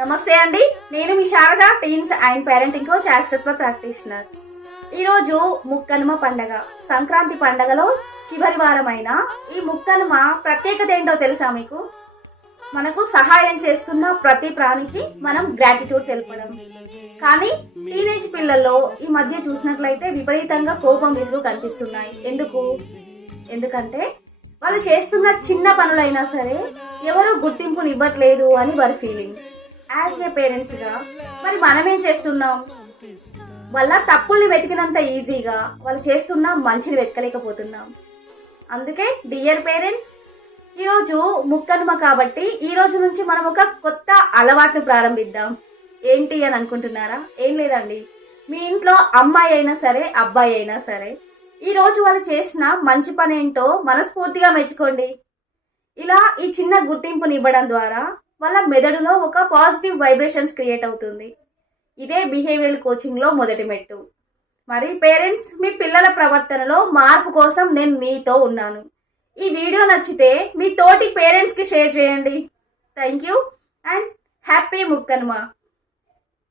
నమస్తే అండి, నేను మీ Sharada, teens and parenting coach, access for practitioner. ఈరోజు ముక్కనుమ పండగ. సంక్రాంతి పండగలో చివరి వారమైన ఈ ముక్కనుమ ప్రత్యేకత ఏంటో తెలుసా మీకు? మనకు సహాయం చేస్తున్న ప్రతి ప్రాణికి మనం గ్రాటిట్యూడ్ తెలపడం. కానీ టీనేజ్ పిల్లల్లో ఈ మధ్య చూసినట్లయితే విపరీతంగా కోపం విసుగు కనిపిస్తున్నాయి. ఎందుకంటే వాళ్ళు చేస్తున్న చిన్న పనులైనా సరే ఎవరు గుర్తింపునివ్వట్లేదు అని వారి ఫీలింగ్. యాజ్ ఏ పేరెంట్స్గా మరి మనమేం చేస్తున్నాం? వాళ్ళ తప్పుల్ని వెతికినంత ఈజీగా వాళ్ళు చేస్తున్న మంచిని వెతకలేకపోతున్నాం. అందుకే డియర్ పేరెంట్స్, ఈరోజు ముక్కనుమ కాబట్టి ఈ రోజు నుంచి మనం ఒక కొత్త అలవాటును ప్రారంభిద్దాం. ఏంటి అని అనుకుంటున్నారా? ఏం లేదండి, మీ ఇంట్లో అమ్మాయి అయినా సరే అబ్బాయి అయినా సరే ఈ రోజు వాళ్ళు చేసిన మంచి పని ఏంటో మనస్ఫూర్తిగా మెచ్చుకోండి. ఇలా ఈ చిన్న గుర్తింపుని ఇవ్వడం ద్వారా వాళ్ళ మెదడులో ఒక పాజిటివ్ వైబ్రేషన్స్ క్రియేట్ అవుతుంది. ఇదే బిహేవియరల్ కోచింగ్లో మొదటి మెట్టు. మరి పేరెంట్స్, మీ పిల్లల ప్రవర్తనలో మార్పు కోసం నేను మీతో ఉన్నాను. ఈ వీడియో నచ్చితే మీ తోటి పేరెంట్స్కి షేర్ చేయండి. Thank you and happy Mukkanuma.